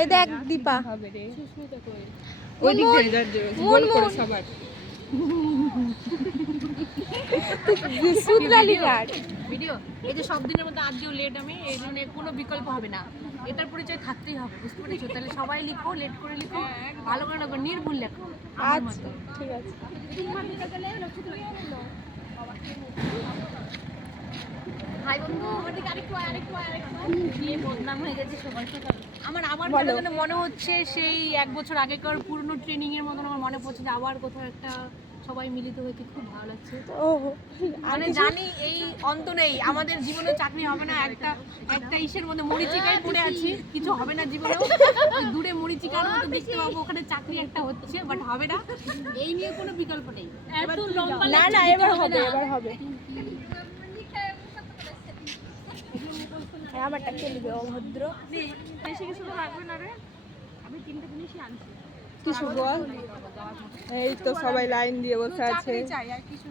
এই দেখ দীপা ওই দিক দিয়ে যাচ্ছে গোল করে সবার সুতরালি কাট ভিডিও এই যে সব দিনের মধ্যে আজকেও লেট আমি এই জন্য কোনো বিকল্প হবে না, এটার পরিচয় থাকতেই হবে, বুঝতে পেরেছো? তাহলে সবাই লিখো, লেট করে লিখো, ভালো করে লিখো, নির্ভুল লেখো আমার মতো। ঠিক আছে হাই বন্ধু, ওদিকে আরেকটু দিয়ে বদনাম হয়ে গেছে সবার সাথে। আমার আবার কেন যেন মনে হচ্ছে সেই 1 বছর আগেকার পুরনো ট্রেনিং এর মতন আমার মনে পড়ছে যে আবার কোথাও একটা সবাই মিলিত হয়েছে, খুব ভালো লাগছে। মানে জানি এই অন্ত নেই, আমাদের জীবনে চাকরি হবে না, একটা ইসের মধ্যে মরিচিকায় পড়ে আছি, কিছু হবে না জীবনেও, ওই দূরে মরিচিকার মতো দেখতে পাবো, ওখানে চাকরি একটা হচ্ছে বাট হবে না, এই নিয়ে কোনো বিকল্প নেই। এত লম্বা না না এবার হবে আমারটা কে নেবে অভদ্র বেশি কিছু তো লাগবে না রে, আমি 3টে জিনিসই আনছি। কিছু বল এই তো সবাই লাইন দিয়ে বসে আছে। চাই আর কিছু